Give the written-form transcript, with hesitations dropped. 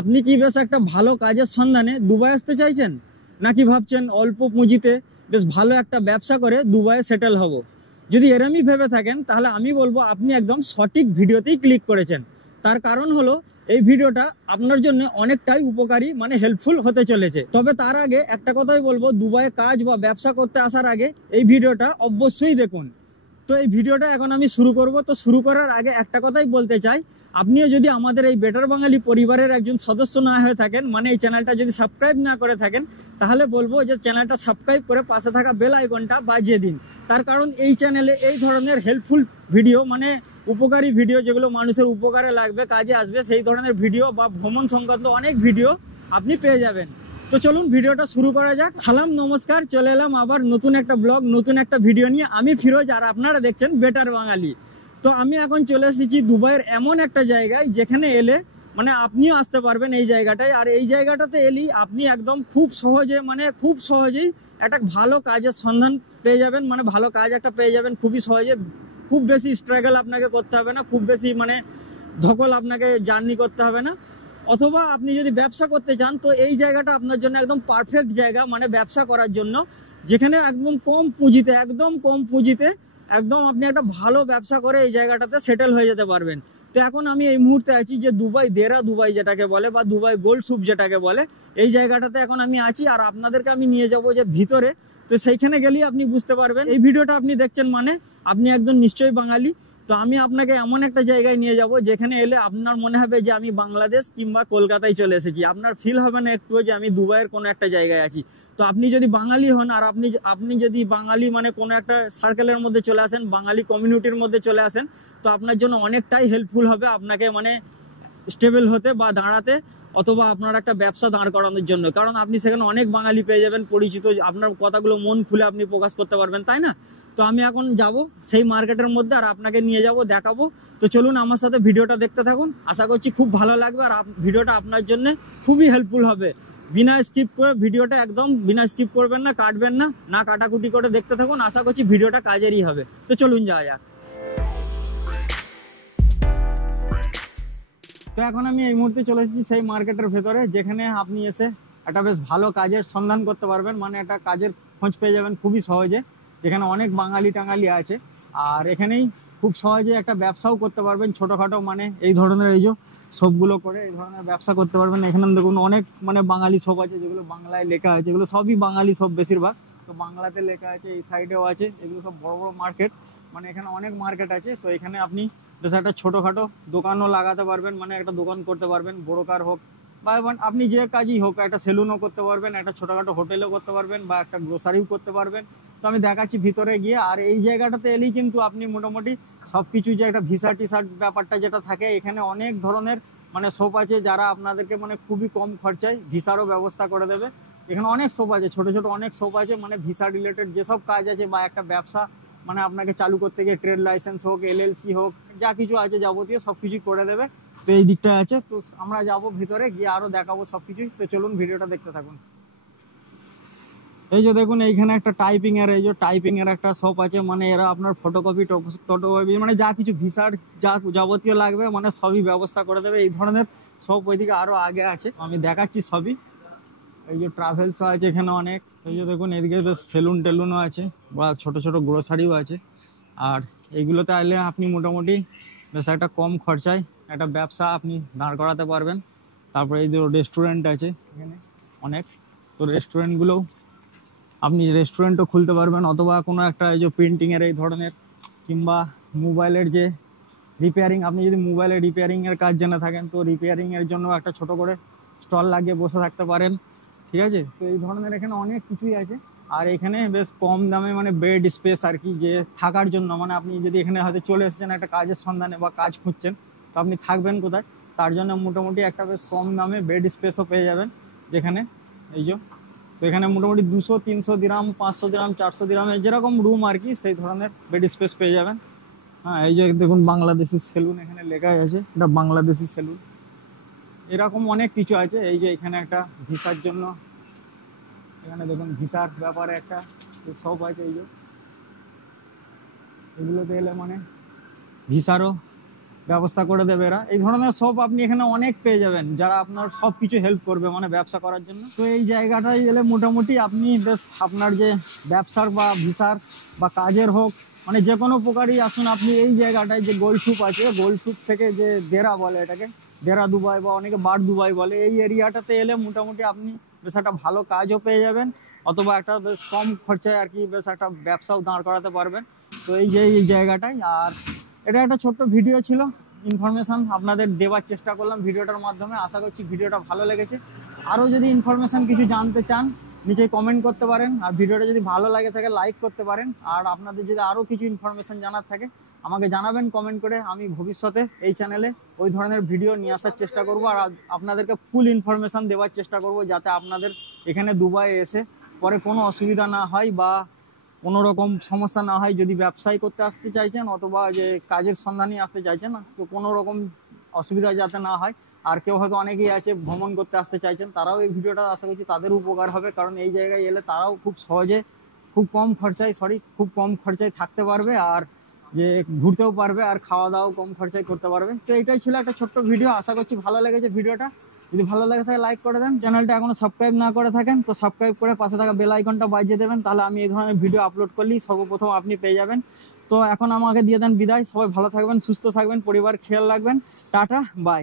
আপনি কি বেশ একটা ভালো কাজের সন্ধানে দুবাই আসতে চাইছেন, নাকি ভাবছেন অল্প পুঁজিতে বেশ ভালো একটা ব্যবসা করে দুবাইয়ে সেটেল হব? যদি এরমই ভেবে থাকেন তাহলে আমি বলবো আপনি একদম সঠিক ভিডিওতেই ক্লিক করেছেন। তার কারণ হলো এই ভিডিওটা আপনার জন্য অনেকটাই উপকারী, মানে হেল্পফুল হতে চলেছে। তবে তার আগে একটা কথাই বলবো, দুবাইয়ে কাজ বা ব্যবসা করতে আসার আগে এই ভিডিওটা অবশ্যই দেখুন। তো এই ভিডিওটা এখন আমি শুরু করব। তো শুরু করার আগে একটা কথাই বলতে চাই, আপনিও যদি আমাদের এই বেটার বাঙালি পরিবারের একজন সদস্য না হয়ে থাকেন, মানে এই চ্যানেলটা যদি সাবস্ক্রাইব না করে থাকেন, তাহলে বলবো যে চ্যানেলটা সাবস্ক্রাইব করে পাশে থাকা বেল আইকনটা বাজিয়ে দিন। তার কারণ এই চ্যানেলে এই ধরনের হেল্পফুল ভিডিও, মানে উপকারী ভিডিও, যেগুলো মানুষের উপকারে লাগবে, কাজে আসবে, সেই ধরনের ভিডিও বা ভ্রমণ সংক্রান্ত অনেক ভিডিও আপনি পেয়ে যাবেন। তো চলুন ভিডিওটা শুরু করা যাক। সালাম, নমস্কার, চলে এলাম আবার নতুন একটা ব্লগ, নতুন একটা ভিডিও নিয়ে। আমি ফিরোজ আর আপনারা দেখছেন বেটার বাঙালি। তো আমি এখন চলে এসেছি দুবাইয়ের এমন একটা জায়গায় যেখানে এলে মানে আপনিও আসতে পারবেন এই জায়গাটায়। আর এই জায়গাটাতে এলেই আপনি একদম খুব সহজে, মানে খুব সহজেই একটা ভালো কাজের সন্ধান পেয়ে যাবেন, মানে ভালো কাজ একটা পেয়ে যাবেন খুবই সহজে। খুব বেশি স্ট্রাগল আপনাকে করতে হবে না, খুব বেশি মানে ধকল আপনাকে জার্নি করতে হবে না। অথবা আপনি যদি ব্যবসা করতে চান তো এই জায়গাটা আপনার জন্য একদম পারফেক্ট জায়গা, মানে ব্যবসা করার জন্য, যেখানে একদম কম পুঁজিতে, একদম কম পুঁজিতে একদম আপনি একটা ভালো ব্যবসা করে এই জায়গাটাতে সেটেল হয়ে যেতে পারবেন। তো এখন আমি এই মুহূর্তে আছি যে দুবাই দেরা দুবাই যেটাকে বলে, বা দুবাই গোল্ড সুপ যেটাকে বলে, এই জায়গাটাতে এখন আমি আছি। আর আপনাদেরকে আমি নিয়ে যাব যে ভিতরে। তো সেইখানে গেলেই আপনি বুঝতে পারবেন। এই ভিডিওটা আপনি দেখছেন মানে আপনি একদম নিশ্চয়ই বাঙালি। তো আমি আপনাকে এমন একটা জায়গায় নিয়ে যাব যেখানে এলে আপনার মনে হবে যে আমি বাংলাদেশ কিংবা কলকাতায় চলে এসেছি। আপনার ফিল হবে না একটুও যে আমি দুবাইয়ের কোনো একটা জায়গায় আছি। তো আপনি যদি বাঙালি হন আর আপনি যদি বাঙালি মানে কোনো একটা সার্কেলের মধ্যে চলে আসেন, বাঙালি কমিউনিটির মধ্যে চলে আসেন, তো আপনার জন্য অনেকটাই হেল্পফুল হবে আপনাকে মানে স্টেবল হতে বা দাঁড়াতে, অথবা আপনার একটা ব্যবসা দাঁড় করানোর জন্য। কারণ আপনি সেখানে অনেক বাঙালি পেয়ে যাবেন পরিচিত, আপনার কথাগুলো মন খুলে আপনি প্রকাশ করতে পারবেন, তাই না? তো আমি এখন যাব সেই মার্কেটের মধ্যে আর আপনাকে নিয়ে যাব, দেখাবো। তো চলুন আমার সাথে ভিডিওটা দেখতে থাকুন, আশা করছি খুব ভালো লাগবে আর ভিডিওটা আপনার জন্য খুবই হেল্পফুল হবে। বিনা স্কিপ করে ভিডিওটা, একদম বিনা স্কিপ করবেন না, কাটবেন না, না কাটাকুটি করে দেখতে থাকুন, আশা করছি ভিডিওটা কাজেরই হবে। তো চলুন যাওয়া যাক। তো এখন আমি এই মুহূর্তে চলে এসেছি সেই মার্কেটের ভেতরে, যেখানে আপনি এসে একটা বেশ ভালো কাজের সন্ধান করতে পারবেন, মানে একটা কাজের খোঁজ পেয়ে যাবেন খুবই সহজে, যেখানে অনেক বাঙালি টাঙালি আছে। আর এখানেই খুব সহজে একটা ব্যবসাও করতে পারবেন ছোটোখাটো, মানে এই ধরনের এই যে সবগুলো করে এই ধরনের ব্যবসা করতে পারবেন। এখানে দেখুন অনেক মানে বাঙালি সব আছে, যেগুলো বাংলায় লেখা আছে, এগুলো সবই বাঙালি সব বেশিরভাগ। তো বাংলাতে লেখা আছে, এই সাইডেও আছে, এগুলো সব বড় বড় মার্কেট, মানে এখানে অনেক মার্কেট আছে। তো এখানে আপনি বেশ একটা ছোটোখাটো দোকানও লাগাতে পারবেন, মানে একটা দোকান করতে পারবেন, বড়কার হোক বা আপনি যে কাজই হোক, একটা সেলুনও করতে পারবেন, একটা ছোটোখাটো হোটেলও করতে পারবেন, বা একটা গ্রোসারিও করতে পারবেন। তো আমি দেখাচ্ছি ভিতরে গিয়ে। আর এই জায়গাটাতে এলেই কিন্তু আপনি মোটামুটি সব কিছু, যে একটা ভিসা টিশার্ট ব্যাপারটা যেটা থাকে, এখানে অনেক ধরনের মানে শপ আছে, যারা আপনাদেরকে মানে খুবই কম খরচায় ভিসারও ব্যবস্থা করে দেবে। এখানে অনেক শপ আছে, ছোটো ছোটো অনেক শপ আছে, মানে ভিসা রিলেটেড যেসব কাজ আছে বা একটা ব্যবসা মানে আপনাকে চালু করতে গিয়ে ট্রেড লাইসেন্স হোক, এলএলসি হোক, যা কিছু আছে যাবতীয় সব কিছুই করে দেবে। তো এই দিকটা আছে। তো আমরা যাব ভিতরে গিয়ে আরো দেখাবো সবকিছুই। তো চলুন ভিডিওটা দেখতে থাকুন। এই যে দেখুন এইখানে একটা টাইপিং এর, এই যে টাইপিং এর একটা শপ আছে, মানে এরা আপনার ফটোকপি মানে যা কিছু ভিসার যা যাবতীয় লাগবে মানে সবই ব্যবস্থা করে দেবে। এই ধরনের সব ওইদিকে আরো আগে আছে, আমি দেখাচ্ছি সবই। এই যে ট্রাভেলসও আছে এখানে অনেক। এই যে দেখুন এদিকে বেশ সেলুন টেলুনও আছে, বা ছোট ছোট গ্রোসারিও আছে। আর এইগুলোতে আইলে আপনি মোটামুটি বেশ একটা কম খরচায় একটা ব্যবসা আপনি দাঁড় করাতে পারবেন। তারপরে এই যে রেস্টুরেন্ট আছে এখানে অনেক, তো রেস্টুরেন্টগুলোও আপনি রেস্টুরেন্টও খুলতে পারবেন, অথবা কোনো একটা এই যে প্রিন্টিংয়ের এই ধরনের, কিংবা মোবাইলের যে রিপেয়ারিং, আপনি যদি মোবাইলের রিপেয়ারিংয়ের কাজ জেনে থাকেন তো রিপেয়ারিংয়ের জন্য একটা ছোট করে স্টল লাগিয়ে বসে থাকতে পারেন, ঠিক আছে? তো এই ধরনের এখানে অনেক কিছুই আছে। আর এখানে বেশ কম দামে মানে বেড স্পেস আর কি, যে থাকার জন্য, মানে আপনি যদি এখানে হয়তো চলে এসেছেন একটা কাজের সন্ধানে বা কাজ খুঁজছেন, তো আপনি থাকবেন কোথায়, তার জন্য মোটামুটি একটা বেশ কম দামে বেড স্পেসও পেয়ে যাবেন যেখানে। এই যে তো এখানে মোটামুটি 200-300 দিরাম, 500 দিরাম, 400 দিরামের যেরকম রুম আর কি, সেই ধরনের বেড স্পেস পেয়ে যাবেন। হ্যাঁ, এই যে দেখুন বাংলাদেশি সেলুন এখানে লেখাই আছে, এটা বাংলাদেশি সেলুন। এরকম অনেক কিছু আছে। এই যে এখানে একটা ভিসার জন্য, এখানে দেখুন ভিসার ব্যাপারে একটা সব আছে। এই যে এগুলোতে এলে মানে ভিসারও ব্যবস্থা করে দেবে এরা। এই ধরনের সব আপনি এখানে অনেক পেয়ে যাবেন, যারা আপনার সব কিছু হেল্প করবে মানে ব্যবসা করার জন্য। তো এই জায়গাটায় এলে মোটামুটি আপনি বেশ আপনার যে ব্যবসার বা ভিসার বা কাজের হোক, মানে যে কোনো প্রকারই আসুন আপনি এই জায়গাটায় যে গোলটুপ আছে, গোলটুপ থেকে যে দেরা বলে এটাকে, দেরা দুবাই বা অনেকে বার দুবাই বলে, এই এরিয়াটাতে এলে মোটামুটি আপনি বেশ একটা ভালো কাজও পেয়ে যাবেন, অথবা একটা বেশ কম খরচায় আর কি বেশ একটা ব্যবসাও দাঁড় করাতে পারবেন। তো এই যে এই জায়গাটায়, আর এটা একটা ছোট্ট ভিডিও ছিল, ইনফরমেশন আপনাদের দেওয়ার চেষ্টা করলাম ভিডিওটার মাধ্যমে। আশা করছি ভিডিওটা ভালো লেগেছে। আরও যদি ইনফরমেশন কিছু জানতে চান নিচে কমেন্ট করতে পারেন, আর ভিডিওটা যদি ভালো লাগে থাকে লাইক করতে পারেন। আর আপনাদের যদি আরও কিছু ইনফরমেশন জানার থাকে আমাকে জানাবেন কমেন্ট করে, আমি ভবিষ্যতে এই চ্যানেলে ওই ধরনের ভিডিও নিয়ে আসার চেষ্টা করব, আর আপনাদেরকে ফুল ইনফরমেশন দেওয়ার চেষ্টা করব, যাতে আপনাদের এখানে দুবাই এসে পরে কোনো অসুবিধা না হয় বা কোনো রকম সমস্যা না হয়। যদি ব্যবসায় করতে আসতে চাইছেন অথবা যে কাজের সন্ধানে আসতে চাইছেন না, তো কোনো রকম অসুবিধা যাতে না হয়। আর কেউ হয়তো অনেকেই আছে ভ্রমণ করতে আসতে চাইছেন, তারাও এই ভিডিওটা আশা করছি তাদের উপকার হবে, কারণ এই জায়গায় এলে তারাও খুব সহজে খুব কম খরচায় থাকতে পারবে, আর যে ঘুরতেও পারবে, আর খাওয়া দাওয়াও কম খরচায় করতে পারবে। তো এটাই ছিল একটা ছোট্ট ভিডিও, আশা করছি ভালো লেগেছে ভিডিওটা। যদি ভালো লাগে থাকে লাইক করে দেন, চ্যানেলটা এখনো সাবস্ক্রাইব না করে থাকেন তো সাবস্ক্রাইব করে পাশে থাকা বেল আইকনটা বাজিয়ে দেবেন, তাহলে আমি এই ধরনের ভিডিও আপলোড করলেই সর্বপ্রথম আপনি পেয়ে যাবেন। তো এখন আমাকে দিয়ে দেন বিদায়। সবাই ভালো থাকবেন, সুস্থ থাকবেন, পরিবার খেয়াল রাখবেন। Tata, by.